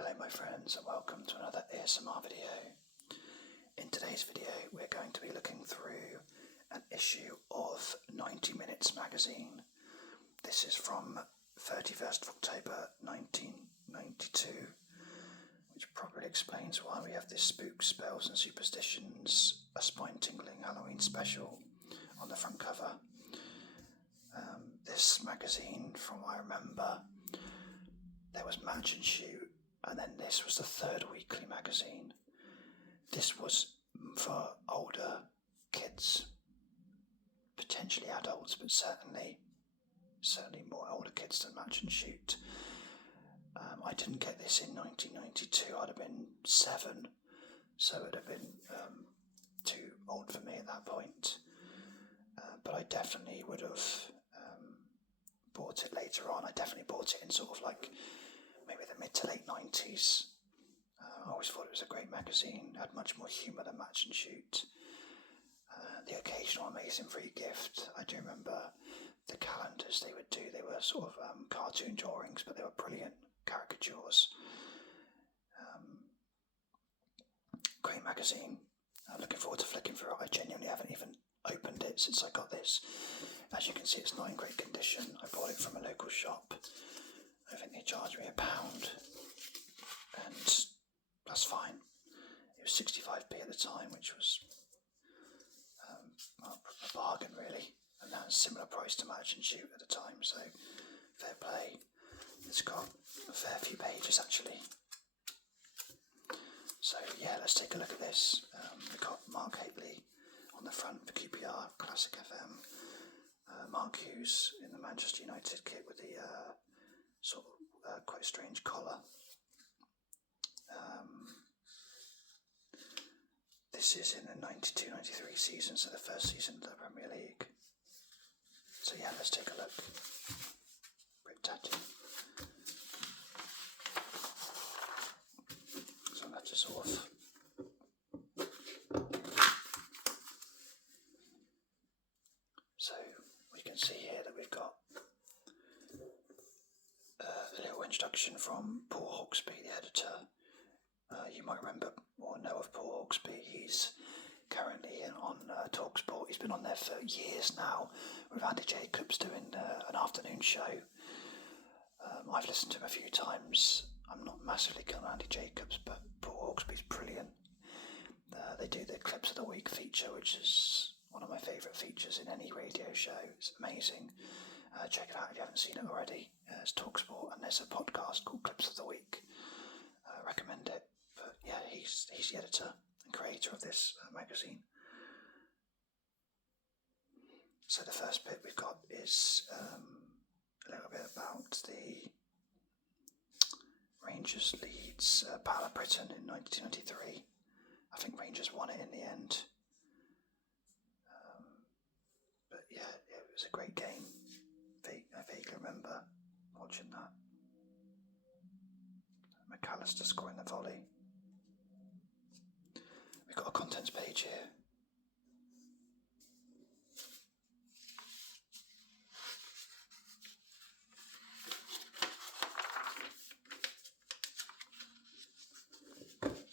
Hello my friends and welcome to another ASMR video. In today's video we're going to be looking through an issue of 90 Minutes magazine. This is from 31st of October 1992, which probably explains why we have this Spook, Spells and Superstitions, a spine-tingling Halloween special on the front cover. This magazine, from what I remember, there was Match and Shoot, and then this was the third weekly magazine. This was for older kids, potentially adults, but certainly more older kids than Match and Shoot. I didn't get this in 1992. I'd have been 7, so it would have been too old for me at that point. But I definitely would have bought it later on. I definitely bought it in sort of like maybe the mid to late 90s. I always thought it was a great magazine, had much more humour than Match and Shoot. The occasional amazing free gift. I do remember the calendars they would do. They were sort of cartoon drawings, but they were brilliant caricatures. Great magazine. Looking forward to flicking through it. I genuinely haven't even opened it since I got this. As you can see, it's not in great condition. I bought it from a local shop. I think they charged me £1, and that's fine. It was 65p at the time, which was a bargain really, and that was a similar price to Match and Shoot at the time, so fair play. It's got a fair few pages actually. So yeah, let's take a look at this. We've got Mark Hateley on the front for QPR, Classic FM. Mark Hughes in the Manchester United kit with the sort of quite strange collar. This is in the 92-93 season, so the first season of the Premier League. So yeah, let's take a look. Pretty tatty. So I'm going to sort of so we can see here that we've got a little introduction from Paul Hawksby, the editor. You might remember or know of Paul Hawksby. He's currently on TalkSport. He's been on there for years now with Andy Jacobs doing an afternoon show. I've listened to him a few times. I'm not massively keen on Andy Jacobs, but Paul Hawksby's brilliant. They do the Clips of the Week feature, which is one of my favourite features in any radio show. It's amazing. Check it out if you haven't seen it already. It's TalkSport, and there's a podcast called Clips of the Week. Recommend it. But yeah, he's the editor and creator of this magazine. So the first bit we've got is a little bit about the Rangers Leeds Battle of Britain in 1993. I think Rangers won it in the end. But yeah, it was a great game. I vaguely remember watching that. McAllister scoring the volley. We've got a contents page here.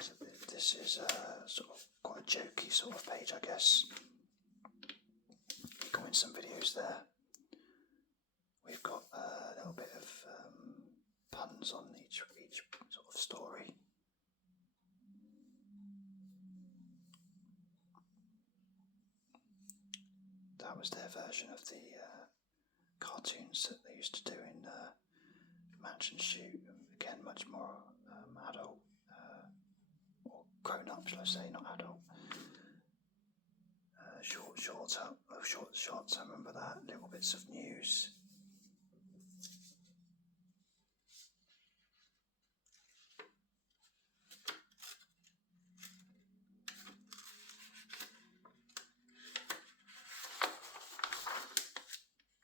So this is sort of quite a jokey sort of page, I guess. Going some videos there. We've got a little bit of puns on each sort of story. That was their version of the cartoons that they used to do in Match and Shoot. Again, much more adult, or grown up, shall I say, not adult. Short shots, I remember that. Little bits of news.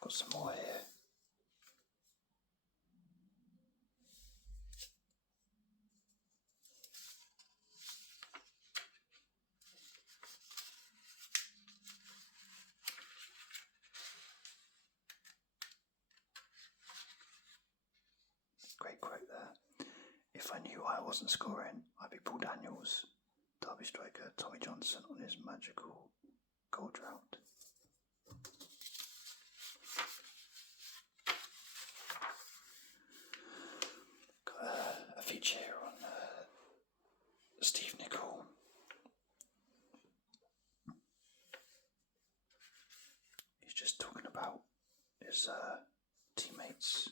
Got some more here. Great quote there. If I knew I wasn't scoring, I'd be Paul Daniels, Derby striker Tommy Johnson on his magical goal drought. Got a feature here on Steve Nicol. He's just talking about his teammates.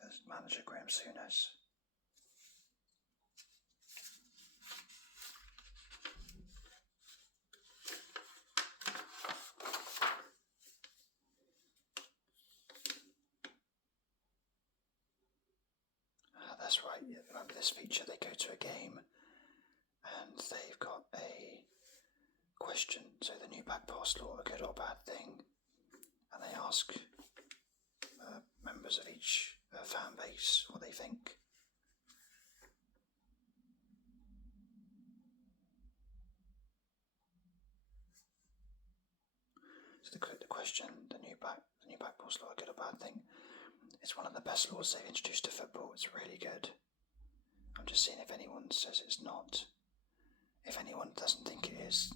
There's manager Graham Souness. That's right, yeah, remember this feature, they go to a game and they've got a question, so the new back pass law, a good or bad thing, and they ask members of each fan base what they think. So the question, the new back pass law, a good or bad thing, it's one of the best laws they've introduced to football. It's really good. I'm just seeing if anyone says it's not. If anyone doesn't think it is,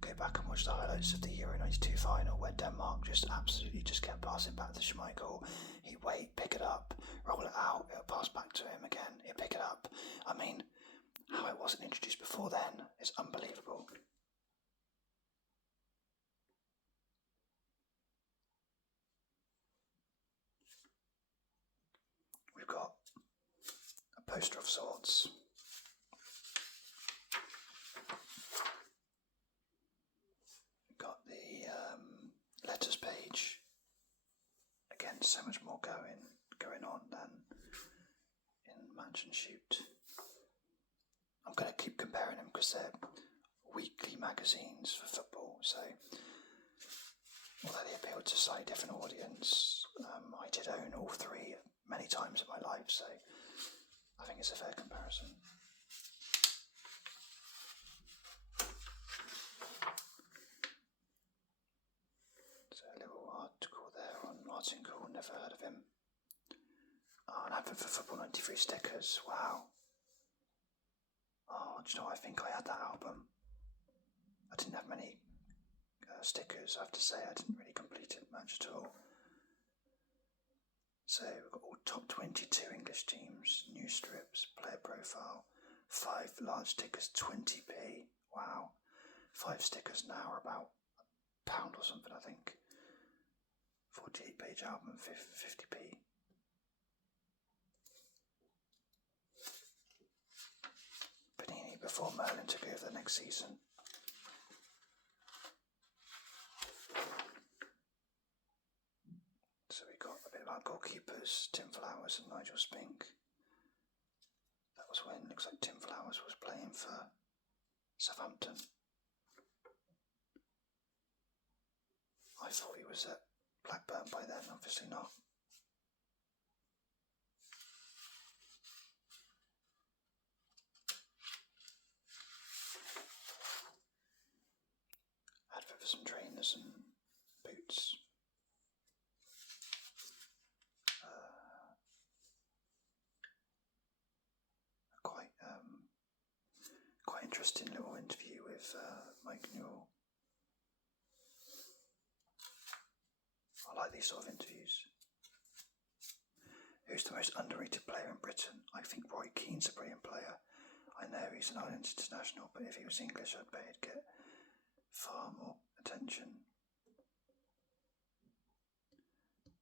go back and watch the highlights of the Euro 92 final where Denmark just absolutely just kept passing back to Schmeichel. He'd wait, pick it up, roll it out, it'll pass back to him again, he'll pick it up. I mean, how it wasn't introduced before then is unbelievable. We've got a poster of sorts. We've got the letters page. Again, so much more going on than in Match and Shoot. I'm going to keep comparing them because they're weekly magazines for football, so although they appeal to a slightly different audience, I did own all three many times in my life, so I think it's a fair comparison. So a little article there on Martin Cool, never heard of him. Oh, an advert for Football 93 stickers, wow. Oh, do you know, I think I had that album. I didn't have many stickers, I have to say. I didn't really complete it much at all. So we've got all top 22 English teams, new strips, player profile, 5 large stickers, 20p. Wow. 5 stickers now are about £1 or something, I think. 48-page album, 50p. Panini before Merlin took over the next season. So we got a bit about goalkeepers, Tim Flowers and Nigel Spink. That was when it looks like Tim Flowers was playing for Southampton. I thought he was at Blackburn by then, obviously not. Advert for some trainers and boots. Quite interesting little interview with Mike Newell. I like these sort of interviews. Who's the most underrated player in Britain? I think Roy Keane's a brilliant player. I know he's an Ireland international, but if he was English, I'd bet he'd get far more attention.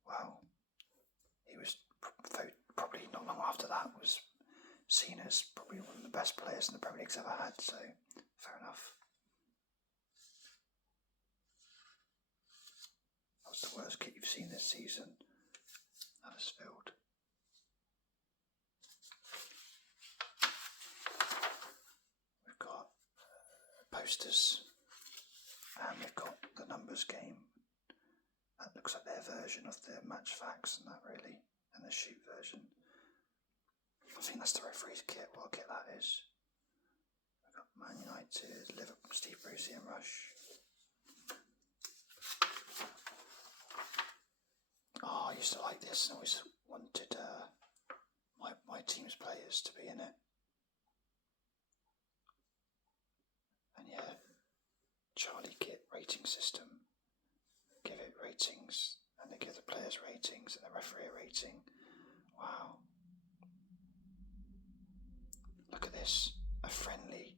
Wow. He was probably not long after that was seen as probably one of the best players in the Premier League's ever had, so fair enough. That was the worst kit you've seen this season. Huddersfield. We've got posters, and we've got the numbers game. That looks like their version of the match facts and that, really, and the shoot version. I think that's the referee's kit, what kit that is. We've got Man United, Liverpool, Steve Brucey and Rush. Oh, I used to like this and always wanted to team's players to be in it. And yeah, Charlie Kit rating system. Give it ratings, and they give the players ratings and the referee a rating. Wow. Look at this. A friendly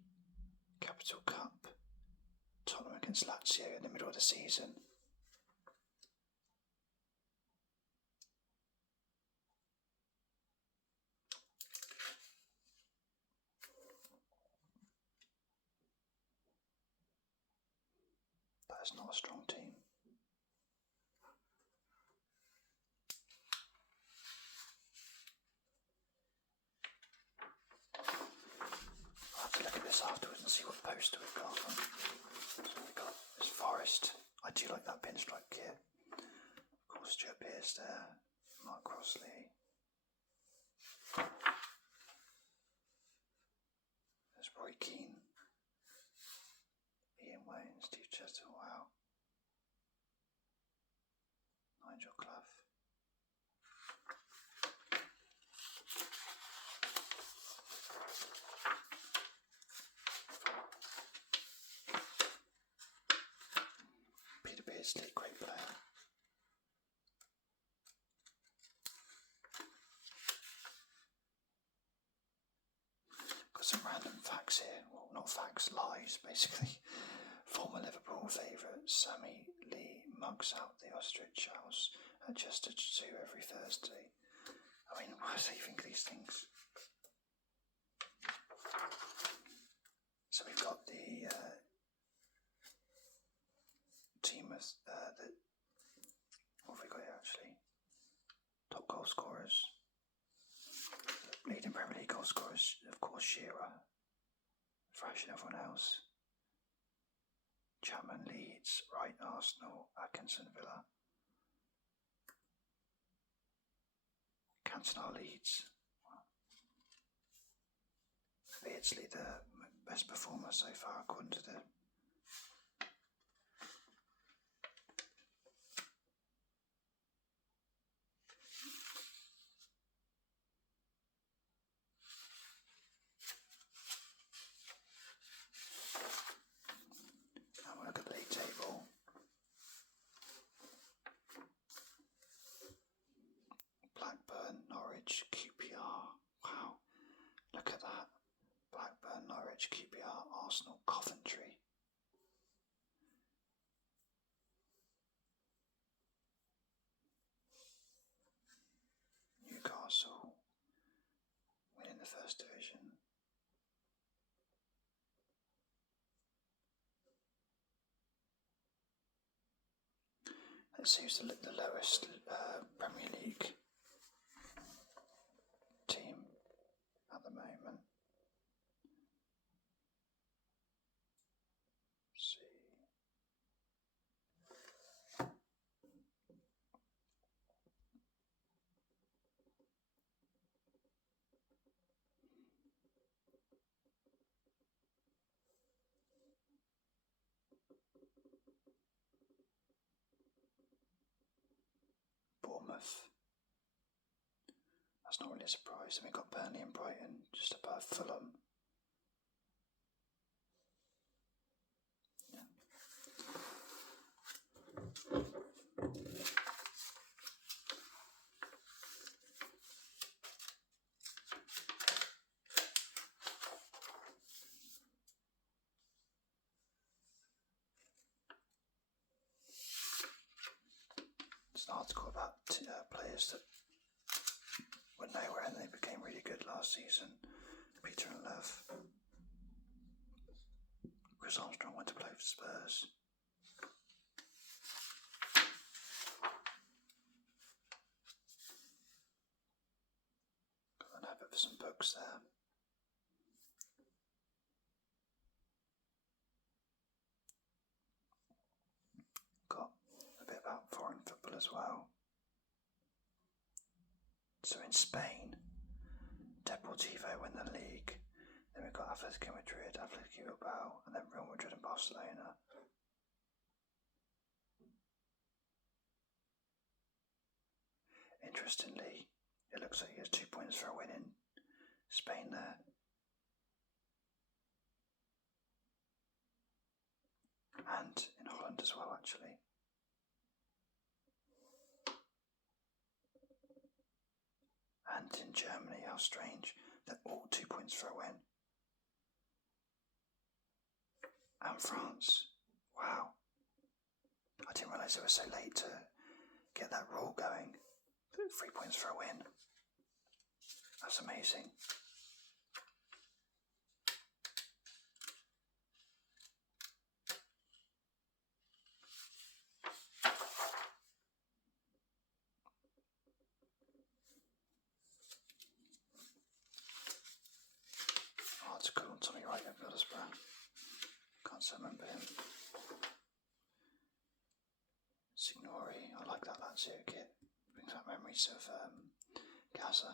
Capital Cup. Tottenham against Lazio in the middle of the season. That is not a strong team. I'll have to look at this afterwards and see what poster we've got. So we've got this Forest. I do like that pinstripe kit. Of course, Stuart Pearce there. Mark Crossley. There's Roy Keane. Ian Wayne, Steve Chester, wow. Nigel Clough. Peter Beardsley, great player. Got some random facts here. Well, not facts, lies, basically. Former Liverpool favourite Sammy Lee mugs out the ostrich house at Chester Zoo every Thursday. I mean, why do they think these things? So we've got the team of what have we got here actually? Top goal scorers. Leading Premier League goal scorers, of course, Shearer, thrashing everyone else. Chapman, Leeds, Wright, Arsenal, Atkinson, Villa. Cantona, Leeds. Beardsley, the best performer so far, according to the. Have a look at the league table. Blackburn, Norwich, QPR. Wow, look at that. Blackburn, Norwich, QPR, Arsenal, Coventry. Newcastle winning the first division. Let's see who's the lowest Premier League team at the moment. Let's see. Bournemouth. That's not really a surprise. And we've got Burnley and Brighton just above Fulham. Yeah. It's an article about players that were nowhere and they became really good last season. Peter and Love. Chris Armstrong went to play for Spurs. Got an advert for some books there. Got a bit about foreign football as well. So in Spain, Deportivo win the league. Then we've got Atletico Madrid, Atletico Bilbao, and then Real Madrid and Barcelona. Interestingly, it looks like he has 2 points for a win in Spain there. And in Holland as well, actually. And in Germany, how strange. They're all 2 points for a win. And France. Wow. I didn't realise it was so late to get that rule going. 3 points for a win. That's amazing. Article on Tommy Wright at Middlesbrough. Can't remember him. Signori, I like that Lazio kit. Brings back memories of Gaza.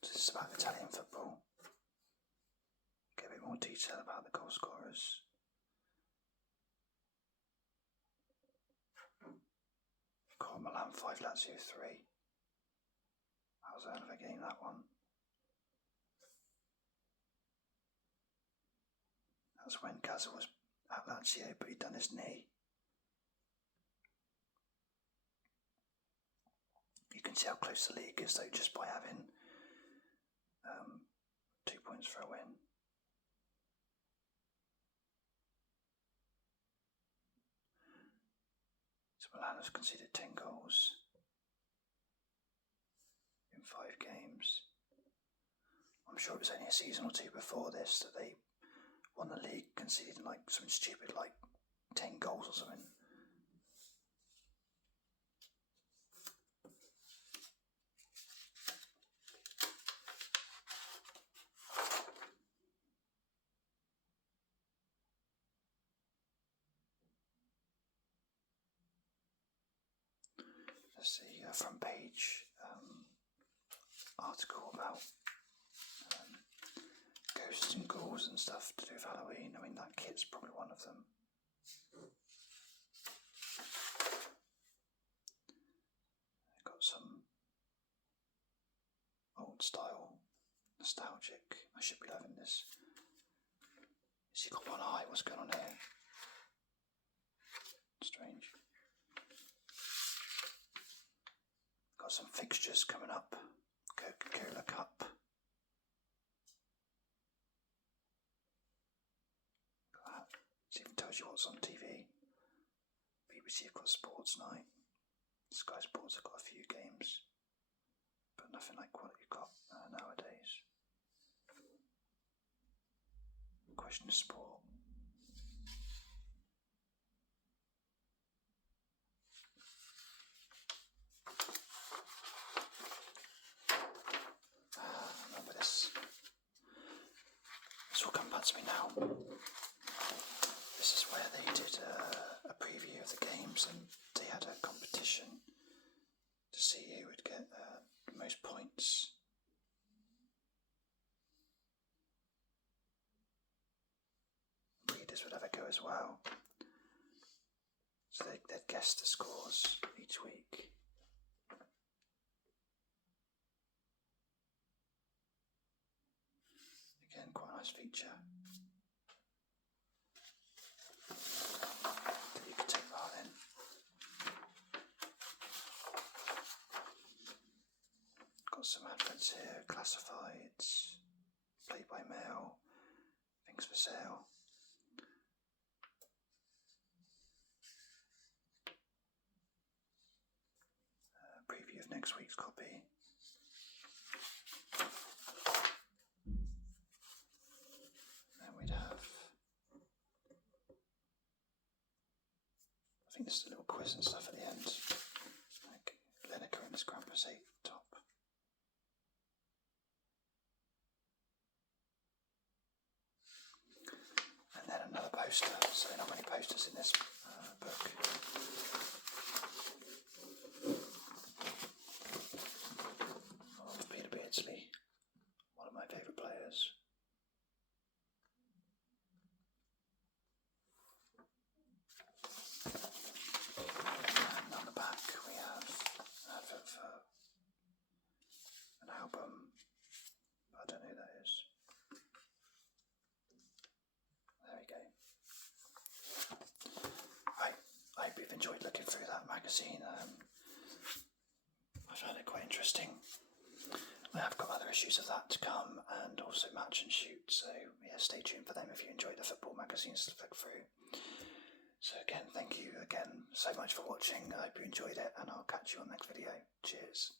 This is about Italian football. Get a bit more detail about the goal scorers. Got Milan 5, Lazio 3. That was a hell of a game, that one. That was when Gaza was at Lazio, but he'd done his knee. You can see how close the league is, though, just by having 2 points for a win. So Milan has conceded 10 goals in 5 games. I'm sure it was only a season or two before this that they won the league, conceding like something stupid like 10 goals or something. There's the front page article about ghosts and ghouls and stuff to do with Halloween. I mean, that kit's probably one of them. They've got some old style, nostalgic. I should be loving this. Has he got one eye? What's going on here? Strange. Got some fixtures coming up. Coca-Cola Cup. It even tells you what's on TV. BBC have got Sports Night. Sky Sports have got a few games, but nothing like what you've got nowadays. Question of sport. Remember this. This will come back to me now. This is where they did a preview of the games, and they had a competition to see who would get the most points. Readers would have a go as well. So they'd guess the scores each week. Again, quite a nice feature. That you can take part in. Got some adverts here, classifieds, play by mail, things for sale. Preview of next week's copy. Then we'd have, I think this is a little quiz and stuff at the end. Like Lineker and his Grampus 8 top. And then another poster. So not many posters in this book. Of Peter Beardsley, one of my favourite players. And on the back we have an advert for magazine. I found it quite interesting. I have got other issues of that to come, and also Match and Shoot, so yeah, stay tuned for them if you enjoy the football magazines to flick through. So again, thank you again so much for watching. I hope you enjoyed it, and I'll catch you on the next video. Cheers.